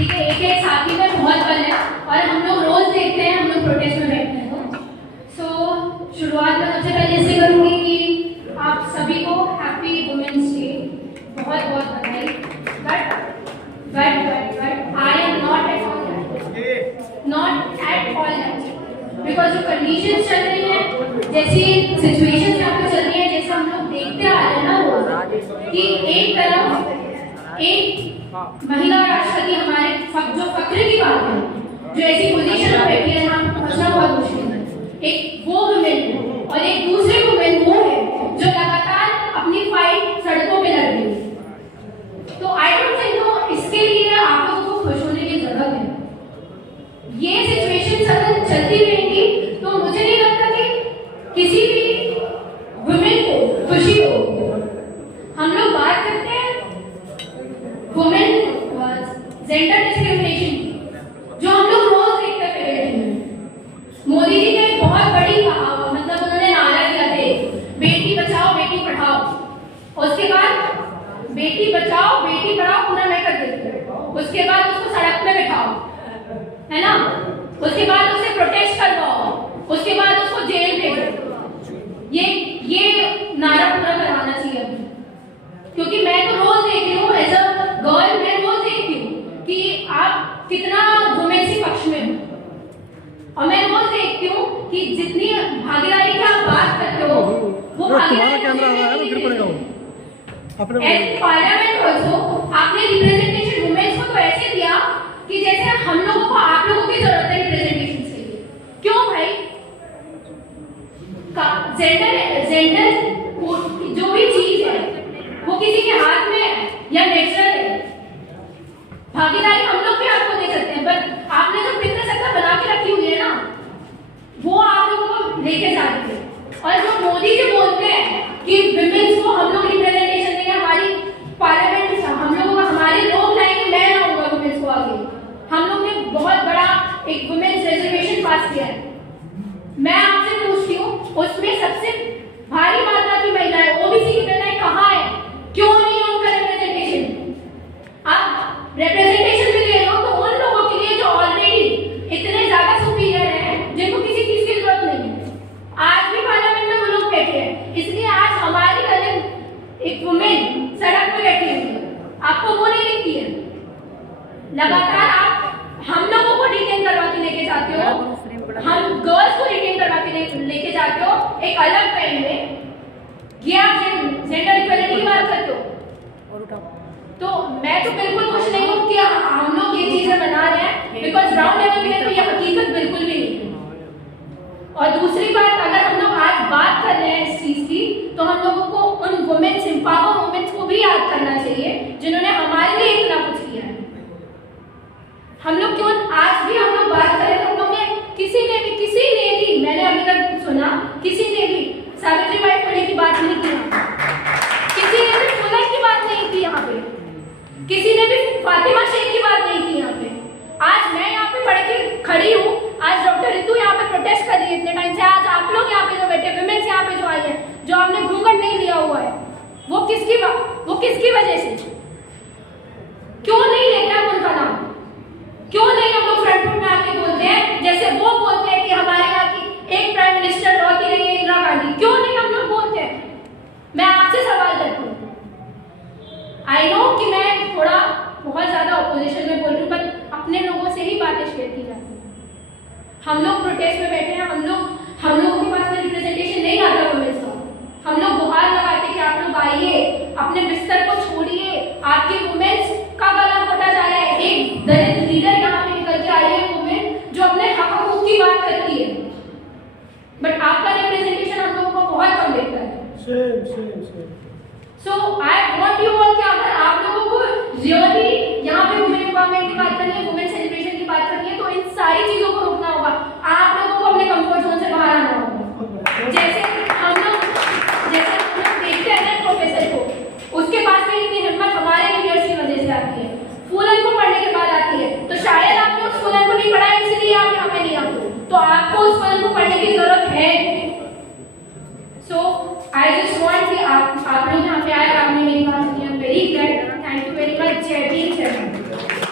ठीक है, एक एक साथी में बहुत बल है और हम लोग रोज देखते हैं, हम लोग प्रोटेस्ट में बैठते हैं। सो शुरुआत में सबसे पहले से करूँगी कि आप सभी को हैप्पी वुमेन्स डे, बहुत बहुत बधाई। But I am not at all because जो कंडीशंस चल रही है, जैसी सिचुएशन यहाँ पे चल रही है, जैसे हम लोग देखते आ रहे हैं ना वो कि एक तरफ एक महिला राष्ट्रपति हमारे जो फक्र की बात है, जो ऐसी पोजीशन में बैठी है जहाँ पहुंचना बहुत मुश्किल है, एक वो वुमेन और एक दूसरे वुमेन वो है जो लगातार अपनी फाइट सड़कों पे लड़ रही है। तो आई डोंट थिंक तो इसके लिए आप लोगों को खुश होने की जरूरत है। ये सिचुएशन अगर चलती रहेगी तो मुझे नहीं लगता कि किसी भी वुमेन को खुशी हो। हम लोग बात करते हैं वुमेन जेंडर डिस्क्रिमिनेशन की, जो हम लोग रोज देखते हैं फेडरेशन में। मोदी जी ने एक बहुत बड़ी मतलब उन्होंने नारा दिया था, बेटी बचाओ बेटी पढ़ाओ। उसके बाद बेटी बचाओ बेटी पढ़ाओ पूरा मैं कर देती हूँ। उसके बाद उसको सड़क पे बिठाओ, है ना, उसके बाद उसे प्रोटेस्ट करवाओ, उसके बाद उसको जेल भेजो। ये नारा पूरा करवाना चाहिए अभी, क्योंकि मैं तो रोज देखती हूँ एज अ गर्ल, मैं रोज देखती हूँ कि आप कितना वुमेन के पक्ष में हो, और मैं रोज देखती हूँ कि जितनी भागीदारी की आप बात करते हो वो पार्लियामेंट ऑल्सो आपने रिप्रेजेंटेशन वुमेन्स को तो ऐसे दिया कि जैसे हम लोगों को आप लोगों की जरूरत है रिप्रेजेंटेशन के लिए। क्यों भाई? जेंडर जो भी चीज है वो किसी के हाथ में है या नेचुरल है। भागीदारी हम लोग भी आपको दे सकते हैं, बट आपने जो पितृ सत्ता बना के रखी हुई है ना, वो आप लोगों को लेके जा रही है। और जो मोदी जी बोलते हैं कि विमेन्स को हम लोग रिप्रेजेंटेशन देंगे, हमारी पार्लियामेंट में हम लोगों को हमारे लोग लाएंगे, मैं लाऊंगा वुमेन्स को आगे। हम लोग ने बहुत बड़ा एक वुमेन्स रिजर्वेशन पास किया है। मैं आपसे पूछती हूँ, उसमें सबसे भारी मात्रा की महिलाएं, ओबीसी की महिलाएं कहाँ है? क्यों नहीं है उनका रिप्रेजेंटेशन? आप रिप्रेजेंटेशन भी ले लो तो उन लोगों के लिए जो ऑलरेडी इतने ज्यादा सुपीरियर हैं, जिनको किसी चीज की जरूरत नहीं है। आज भी पार्लियामेंट में वो लोग बैठे हैं, इसलिए आज हमारी एक वुमेन सड़क पे बैठी हुई है, आपको वो नहीं दिखती है। लगातार आप हम लोगों को डिटेन करवा के लेके जाते हो, हम गर्ल्स को डिटेन करवा के लेके जाते हो एक अलग टाइम में। ये आप जेंडर इक्वालिटी की बात करते हो, तो मैं तो बिल्कुल खुश नहीं हूँ कि हम लोग ये चीजें बना रहे हैं, बिकॉज ग्राउंड लेवल पे तो ये हकीकत बिल्कुल भी नहीं है। और दूसरी बात, अगर हम लोग आज बात कर रहे हैं इस चीज की, तो हम लोगों को उन वुमेन्स, एम्पावर वुमेन्स को भी याद करना चाहिए जिन्होंने हमारे लिए इतना कुछ किया है। हम लोग क्यों आज भी हम लोग बात करें, हम लोग ने किसी ने भी मैंने अभी तक सुना, किसी ने भी सावित्रीबाई फुले की बात नहीं की, किसी ने भी फुले की बात नहीं की यहाँ पे, किसी ने भी फातिमा शेख की बात नहीं की यहाँ पे। आज मैं यहाँ पे पढ़ के खड़ी हूँ, आज डॉक्टर रितु यहाँ पे प्रोटेस्ट कर रही है इतने टाइम से। आज आप लोग यहाँ पे जो बैठे, विमेन्स यहाँ पे जो आई है, जो आपने घूंघट नहीं लिया हुआ है, वो किसकी वजह से? क्यों नहीं लेते हम उनका नाम? क्यों नहीं हम लोग फ्रंट फुट में आके बोलते हैं, जैसे वो बोलते हैं कि हमारे यहाँ की एक प्राइम मिनिस्टर होती रही है इंदिरा गांधी? क्यों नहीं हम लोग बोलते हैं? मैं आपसे सवाल करती हूँ। आई नो कि मैं थोड़ा बहुत ज्यादा ऑपोजिशन में बोल रही हूँ, पर अपने लोगों से ही बातें शेयर की जाती है। हम लोग प्रोटेस्ट में बैठे हैं, हम लोगों के पास में रिप्रेजेंटेशन नहीं आता वुमेन्स का। हम लोग गुहार लगाते कि आप लोग आइए, अपने बिस्तर को छोड़िए, आपके वुमेन्स का गला घोटा जा रहा है। एक दलित लीडर यहाँ पे निकल के आई है वुमेन, जो अपने हक हकूक की बात करती है, बट आपका रिप्रेजेंटेशन हम लोगों को बहुत कम देता है। सो आई वांट यू ऑल कि अगर आप लोगों को रियली यहाँ पे वुमेन एम्पावरमेंट की बात करनी है, वुमेन सेलिब्रेशन की बात करनी है, तो इन सारी चीजों को रोकना होगा। आप लोगों को अपने कंफर्ट जोन से बाहर आना होगा। जैसे हम लोग देखते हैं ना प्रोफेसर को, उसके पास में इतनी हिम्मत हमारे लीडर्स की वजह से आती है, फूलन को पढ़ने के बाद आती है। तो शायद आपने उस फूलन को नहीं पढ़ा, इसलिए आप यहाँ पे नहीं आते, तो आपको उस फूलन को पढ़ने की जरूरत है। सो आई जस्ट वांट कि आप लोग यहाँ पे आए, आपने मेरी बात सुनी। I am very glad, thank you very much. जय भीम।